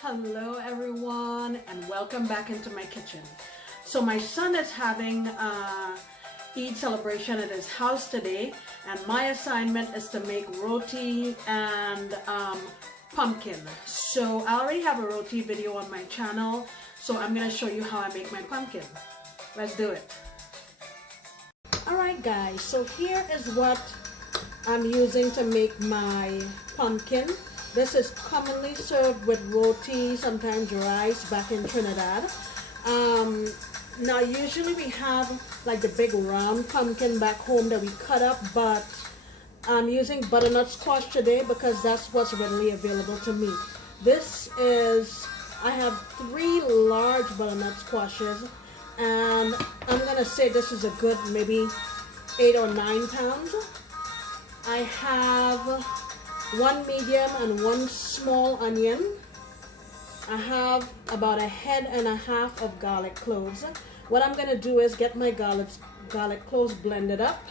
Hello everyone and welcome back into my kitchen. So my son is having Eid celebration at his house today, and my assignment is to make roti and pumpkin. So I already have a roti video on my channel, so I'm going to show you how I make my pumpkin. Let's do it. Alright guys, so here is what I'm using to make my pumpkin. This is commonly served with roti, sometimes rice back in Trinidad. Now usually we have like the big round pumpkin back home that we cut up, but I'm using butternut squash today because that's what's readily available to me. I have 3 large butternut squashes, and I'm gonna say this is a good maybe 8 or 9 pounds. I have 1 medium and 1 small onion. I have about 1.5 heads of garlic cloves. What I'm going to do is get my garlic cloves blended up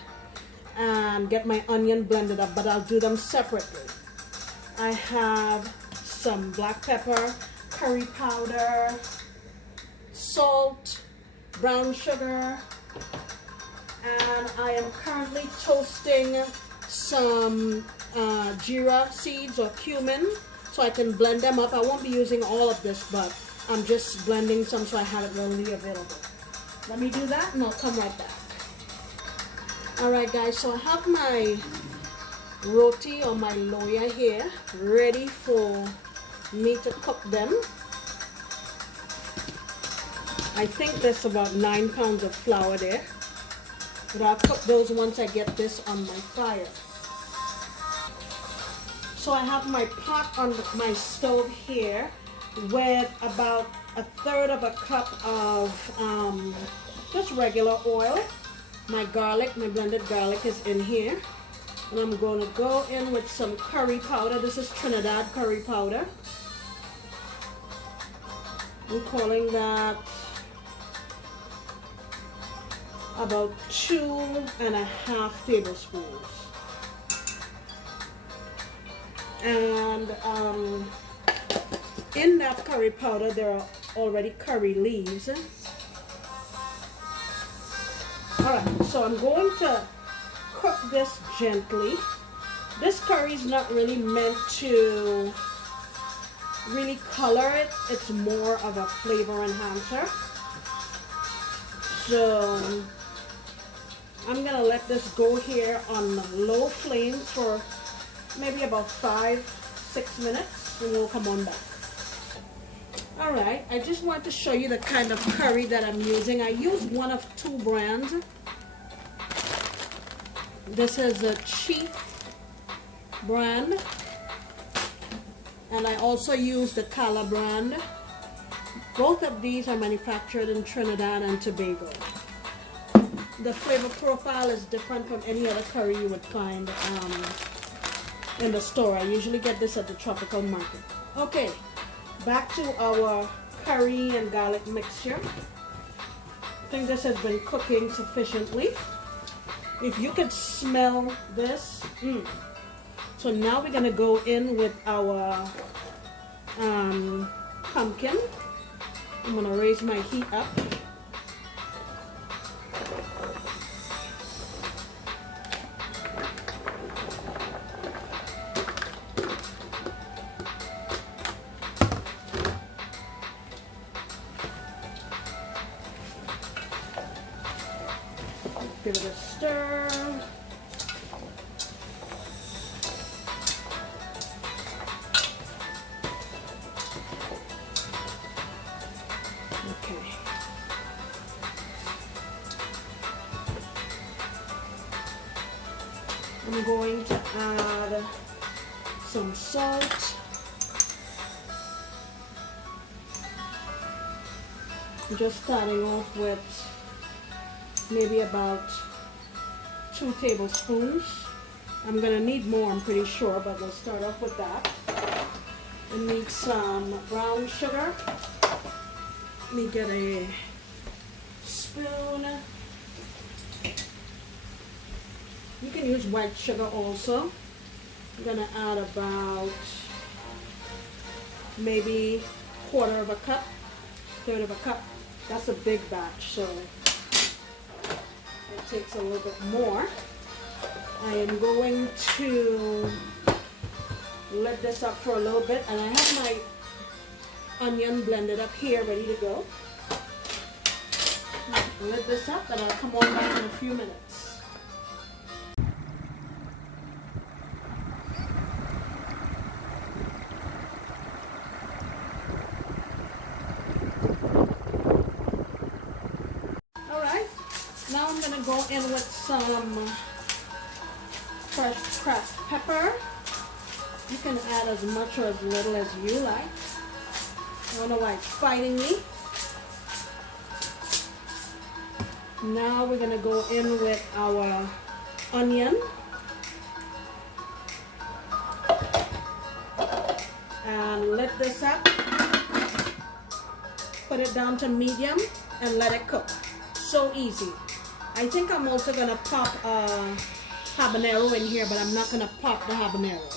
and get my onion blended up, but I'll do them separately. I have some black pepper, curry powder, salt, brown sugar, and I am currently toasting some jeera seeds or cumin so I can blend them up. I won't be using all of this, but I'm just blending some so I have it readily available. Let me do that and I'll come right back. Alright guys, so I have my roti or my loya here ready for me to cook them. I think there's about 9 pounds of flour there, but I'll cook those once I get this on my fire. So I have my pot on my stove here with about 1/3 cup of just regular oil. My blended garlic is in here. And I'm going to go in with some curry powder. This is Trinidad curry powder. I'm calling that about 2.5 tablespoons. And in that curry powder there are already curry leaves. Alright, so I'm going to cook this gently. This curry is not really meant to really color it, it's more of a flavor enhancer. So I'm gonna let this go here on low flame for maybe about 5-6 minutes, and we'll come on back. Alright, I just want to show you the kind of curry that I'm using. I use one of 2 brands. This is a Chief brand, and I also use the Kala brand. Both of these are manufactured in Trinidad and Tobago. The flavor profile is different from any other curry you would find in the store. I usually get this at the tropical market. Okay, back to our curry and garlic mixture. I think this has been cooking sufficiently. If you could smell this. So now we're going to go in with our pumpkin. I'm going to raise my heat up. Give it a stir. Okay. I'm going to add some salt. I'm just starting off with maybe about 2 tablespoons. I'm gonna need more, I'm pretty sure, but we'll start off with that. I need some brown sugar. Let me get a spoon. You can use white sugar also. I'm gonna add about maybe quarter of a cup, third of a cup. That's a big batch, so it takes a little bit more. I am going to let this up for a little bit, and I have my onion blended up here, ready to go. Let this up, and I'll come on back in a few minutes. Alright, now I'm going to go in with some fresh cracked pepper. You can add as much or as little as you like. I don't know why it's fighting me. Now we're going to go in with our onion. And let this up. Put it down to medium and let it cook. So easy. I think I'm also going to pop a habanero in here, but I'm not going to pop the habanero.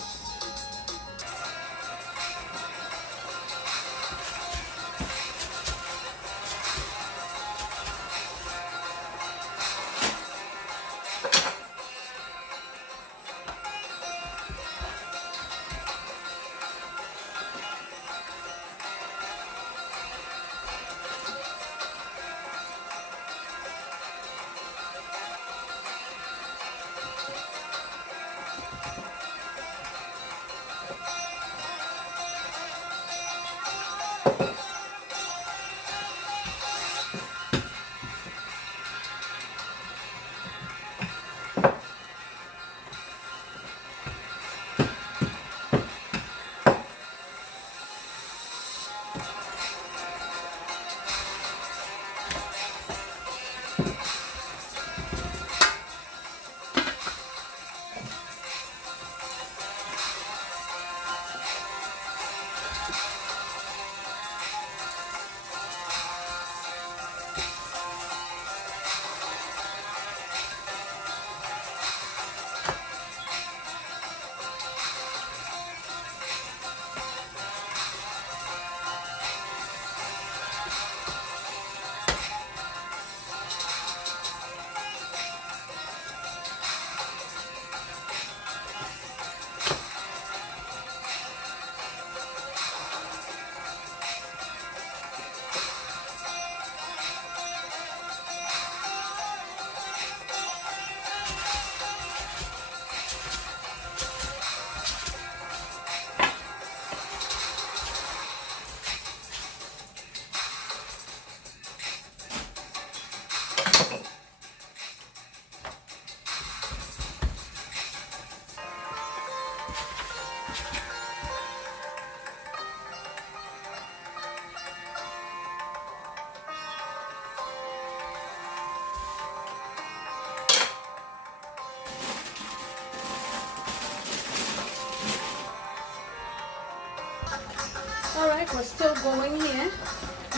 Alright, we're still going here.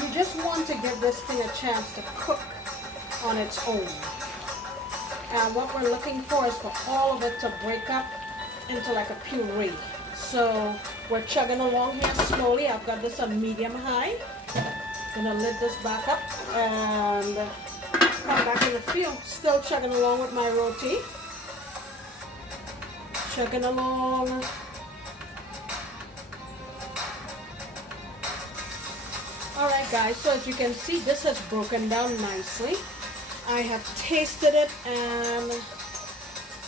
You just want to give this thing a chance to cook on its own. And what we're looking for is for all of it to break up into like a puree. So we're chugging along here slowly. I've got this on medium high. Gonna lid this back up and come back in a few. Still chugging along with my roti. Chugging along. Alright guys, so as you can see, this has broken down nicely. I have tasted it, and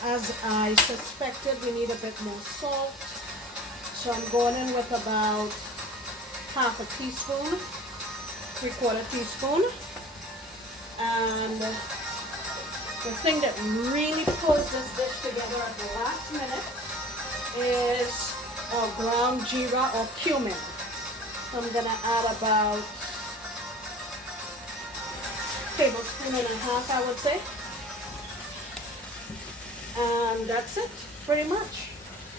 as I suspected, we need a bit more salt. So I'm going in with about half a teaspoon, 3/4 teaspoon. And the thing that really pulls this dish together at the last minute is ground jeera or cumin. I'm going to add about a tablespoon and a half, I would say. And that's it, pretty much.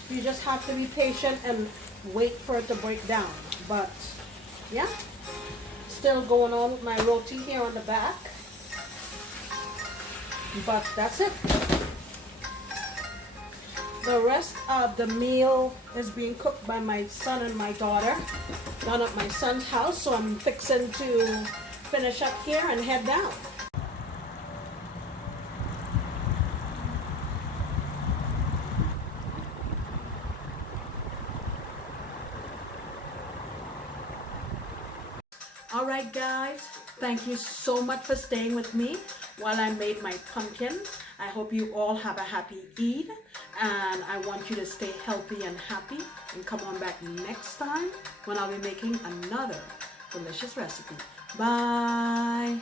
You just have to be patient and wait for it to break down. But, yeah. Still going on with my roti here on the back. But that's it. The rest of the meal is being cooked by my son and my daughter down at my son's house, so I'm fixing to finish up here and head down. All right, guys, thank you so much for staying with me while I made my pumpkin. I hope you all have a happy Eid, and I want you to stay healthy and happy, and come on back next time when I'll be making another delicious recipe. Bye.